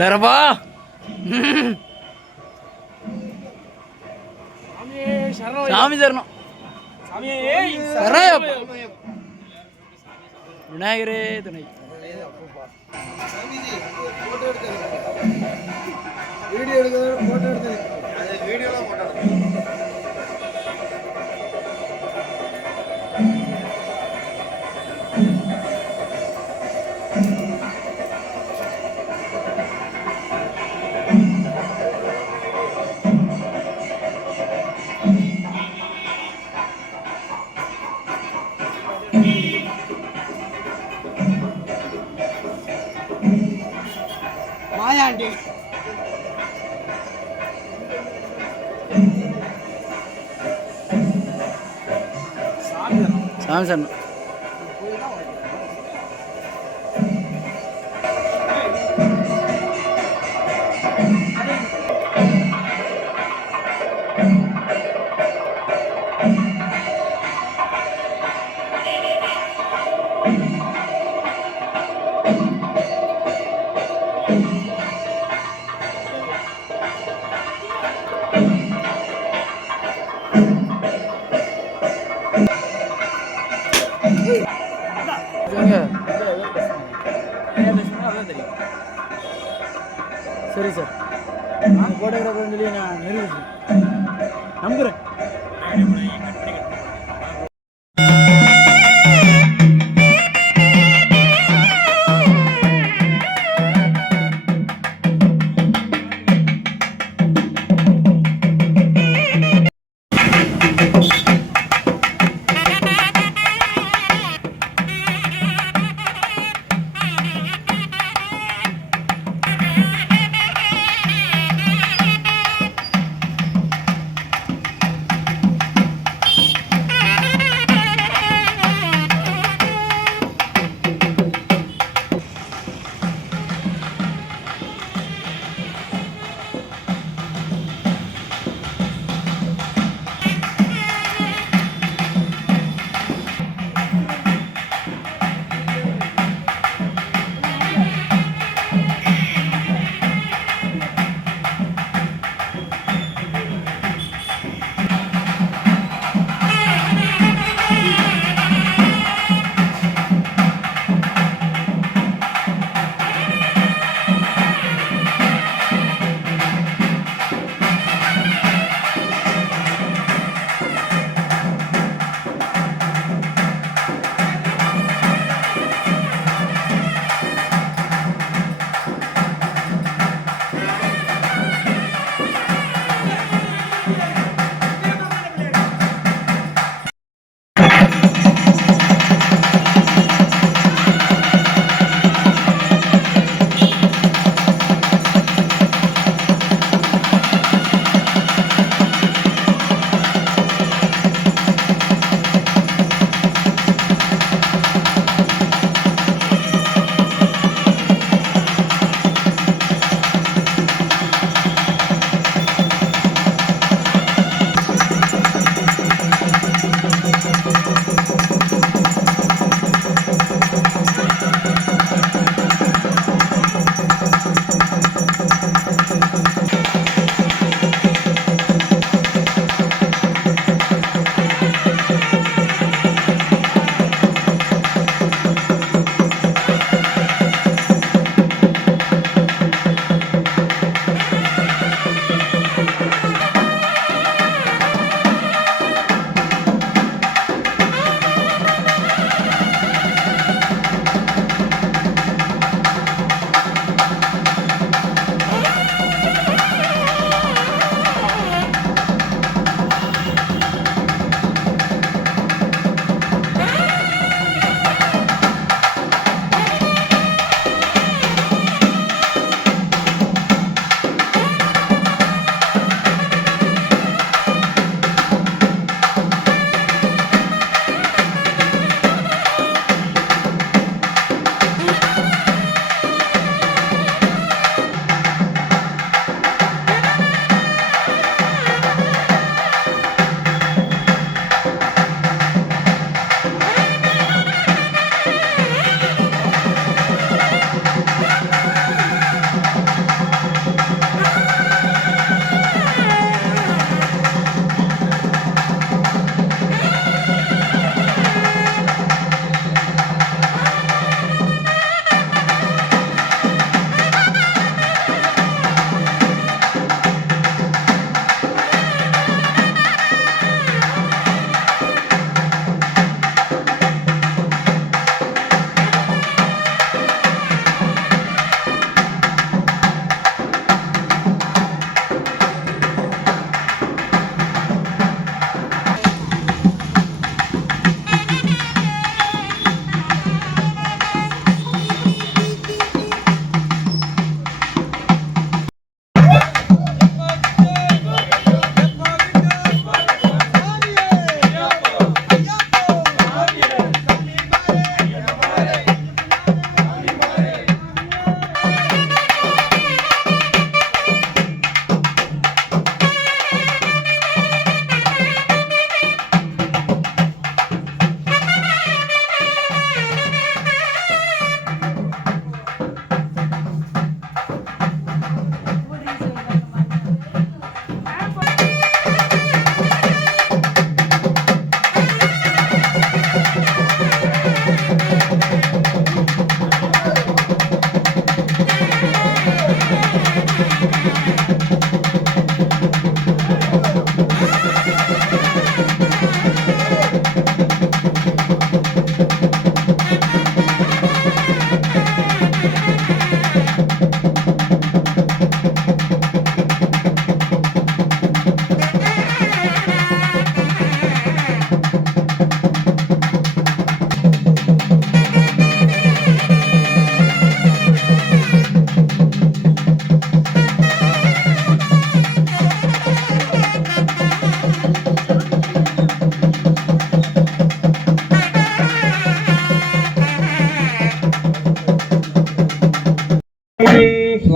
இல்லைப்பா. சாமி தரணும். விநாயகரே துணை. வீடியோ எடுக்க போட்டோ எடுத்து வீடியோலாம் போட்டோ மாயாண்டி சாமி சார் சரி சார். நான் ஃபோட்டோகிராஃபர்னு சொல்லி நான் நிரூபிச்சேன், நம்புகிறேன்.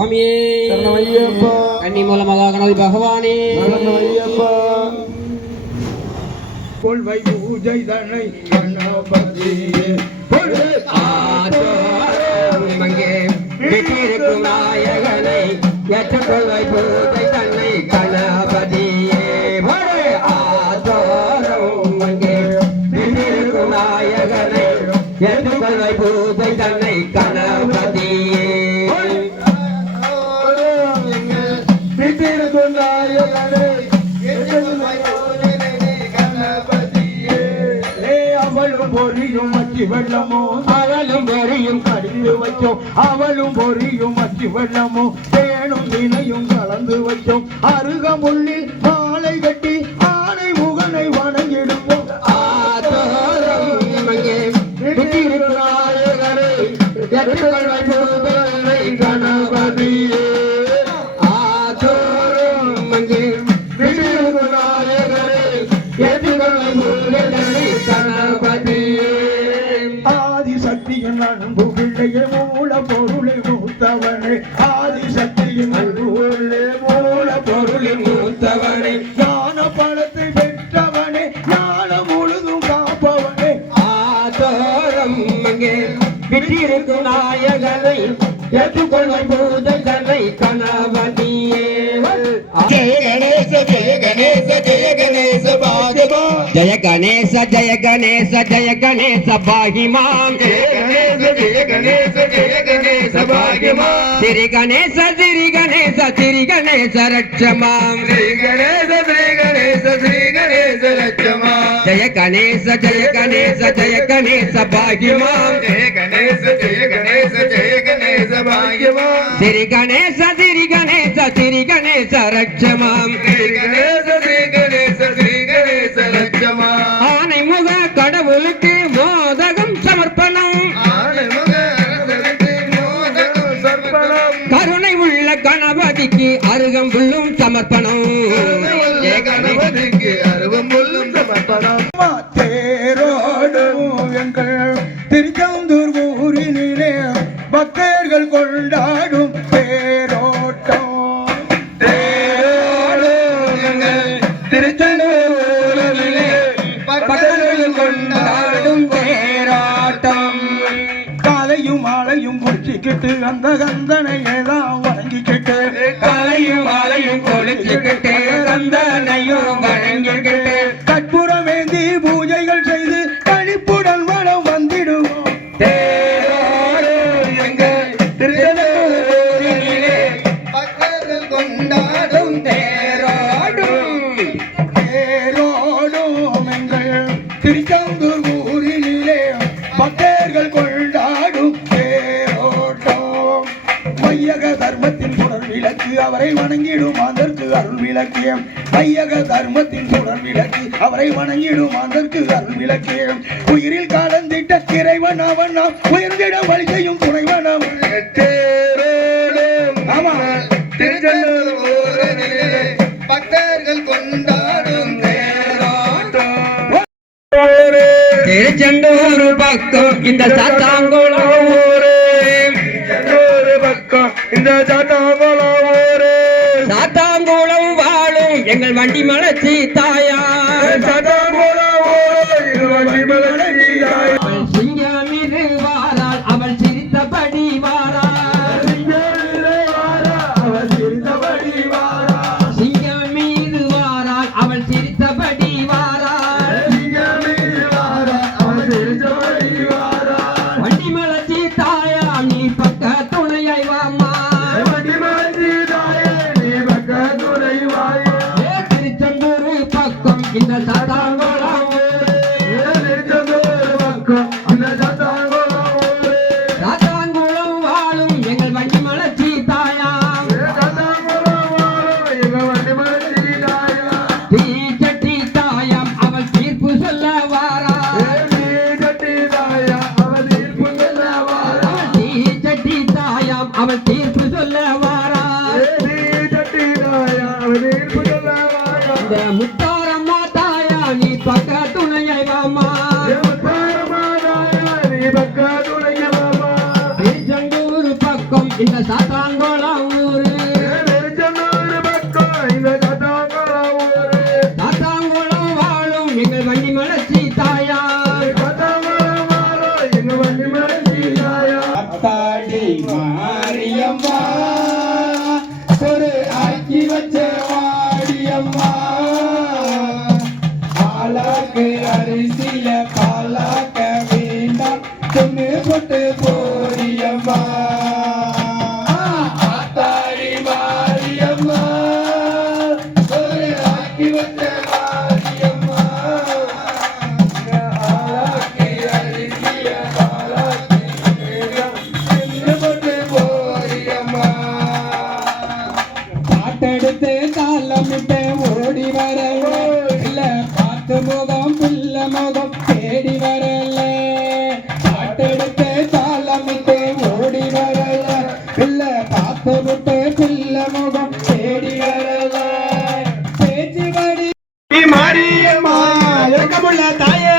சுவாமியே சரணம் ஐயப்பா கன்னிமூல மகா கணபதி பகவானே சரணம் ஐயப்பா கொள்வை பூஜை தன்னை கணபதியே மங்கே வீட்டிற்கும் நாயகனை ஏற்றுக்கொள்வை பூஜை தன்னை கணபதியே ஆதோரம் மங்கே வீட்டிற்கும் நாயகனை ஏற்றுக்கொள்வை பூஜை தன்னை கணபதியே வீட்டிற்கும் நாயகனே அவளும் பொரியும் மச்சி வெள்ளமோ அவளும் பொரியும் கடிந்து வச்சோம் அவளும் பொரியும் மச்சி வெள்ளமோ தேனும் தினையும் கலந்து வச்சோம் அருகமுள்ளில் மாலை கட்டி ஆனை முகனை வணங்கிடுவோம் கணபதியே ஆதிசக்தியின் அன்பு பிள்ளையே மூல பொருளை மூத்தவனே ஆதிசக்தியின் அன்பு மூல பொருளை மூத்தவனே ஞான பழத்தை பெற்றவனே ஞானம் முழுதும் காப்பவனே ஆதோரம் அங்கே விட்டிருக்கும் நாயகனை ஏற்றுக்கொள்வை பூஜை தன்னை கணபதியே ஜெய கணேச ஜெய கணேச ஜெய கணேச பாகவா ஜய கணேச ஜய கணேச ஜய கணேச பாகிமாம் ஜெய கணேச ஜெய கணேச பாகவா திரி கணேச திரி கணேச திரி கணேச ரட்சமாம் ஸ்ரீ கணேச ஸ்ரீ கணேச ஸ்ரீ கணேச லட்சமா ஜய கணேச ஜய கணேச ஜய கணேச பாகிமாம் ஜெய கணேச ஜெய கணேச ஜெய கணேச பாகவா திரி கணேச திரி கணேச திரி கணேச ரட்சமாம் ஸ்ரீ கணேச ஸ்ரீ கணேச ஸ்ரீ கணேச லட்சமா ஆனை முக கடவுளுக்கு மோதகம் சமர்ப்பணம் ஆனமுக அரசனுக்கு மோதகம் சர்ப்பணம் கருணை உள்ள கணபதிக்கு அருகம்புல்லும் சமர்ப்பணம் கருணையுள்ள கணபதிக்கு அருவம் முள்ளும் சமர்ப்பணம் தேரோடும் எங்கள் திருச்செந்தூர் ஊரினிலே பக்தர்கள் கொண்டாடும் தேரோட்டம் தேரோடும் எங்கள் திருச்செந்தூர் ஊரினிலே பக்தர்கள் கொண்டாடும் தேரோட்டம் காலையும் மாலையும் குடிச்சிக்கிட்டு அந்த கந்தனையே தான் வணங்கிக்கிட்டு காலையும் மாலையும் குடிச்சிக்கிட்டு கந்தனையும் வணங்கிக்கிட்டு கற்பூரமேந்தி பூஜைகள் செய்து கழிப்புடன் வளம் வந்திடுவோம் தேரோடு எங்கள் திருச்செந்தூரிலே பக்தர்கள் கொண்டாடும் தேரோடும் தேரோடும் எங்கள் திருச்செந்தூர் ஊரினிலே பக்தர்கள் கொண்டாடும் தேரோட்டம் மையக தர்மத்தின் சுடர் விளக்கு அவரை வணங்கிடும் அதற்கு அருள் விளக்கியம் மையக தர்மத்தின் சுடர் விளக்கு அவரை வணங்கிடும் அதற்கு அருள் விளக்கியம் உயிரில் கலந்திட்ட இறைவன் அவன் நாம் உயர்ந்திட வழி செய்யும் துணைவன் அவன் ஆமா திருச்செந்தூர் ஊரினிலே பக்தர்கள் கொண்டாடும் தேரோட்டம் திருச்செந்தூர் பக்கம் இந்த சாத்தாங்குளம் ஊரு பக்கம் இந்த சாத்தாங்குளம் ஊரு சாத்தாங்குளம் வாழும் எங்கள் வண்டி மலர்ச்சி தாயார் சாத்தாங்குளம் ஊரு வண்டிமலர்ச்சி தாயார். அவள் சிங்கமிரு வாராள் அவள் சிரித்தபடி வாராள் அவர் சிரித்தபடி வாரார். சிங்கமீது வாராள் அவள் சிரித்தபடி வாராள் சிங்கமீது வாரார். அவர் சிரித்தபடி வாரார். வண்டி மலர்ச்சி தாயா நீ பக்க துணையாய் வாமா வண்டிமலர்ச்சி தாயே, நீ பக்க துணை வாயே. திருச்செந்தூர் பக்கம் இந்த சாத்தாங்குளம் ஊரு திருச்செந்தூர் பக்கம் இந்த சாத்தாங்குளம் ஊரு. சாத்தாங்குளம் வாழும் எங்கள் வண்டி மலர்ச்சி தாயா சாத்தாங்குளம் ஊரு, எங்க வண்டிமலர்ச்சி தாயார். தீச்சட்டி தாயாம் அவள் தீர்ப்பு சொல்ல வாரா தீச்சட்டி தாயார், அவர் தீர்ப்பு சொல்ல வாரார். தீச்சட்டி தாயாம் அவள் தீர்ப்பு சொல்ல வாரா தீச்சட்டி தாயார், அவர் தீர்ப்பு சொல்ல வாரார். இந்த முத்தாரம்மா தாயா நீ பக்க துணையாய் வாமா திருச்செந்தூர் பக்கம் இந்த சாத்தாங்குளம் அம்மா ஆளாக்கு அரிசிய பாலாக்க வேண்டாம் துண்ணு போட்டு போரியம்மா ஆத்தாடி மாரியம்மா ஒரு ஆக்கி வச்ச மாரியம்மா ஆளாக்கு அரிசிய பாலாக்க வேண்டாம் துண்ணு போட்டு போரியம்மா பாட்டெடுத்து தாளமிட்டு ஓடி வரல இல்ல பார்த்து முகம் புள்ள முகம் தேடி வரல பாட்டெடுத்து தாளமிட்டு ஓடி வரல இல்ல பார்த்து முட்டு புள்ள முகம் தேடி வரல பேச்சு வடி மாரியம்மா இறக்கமுள்ள தாயே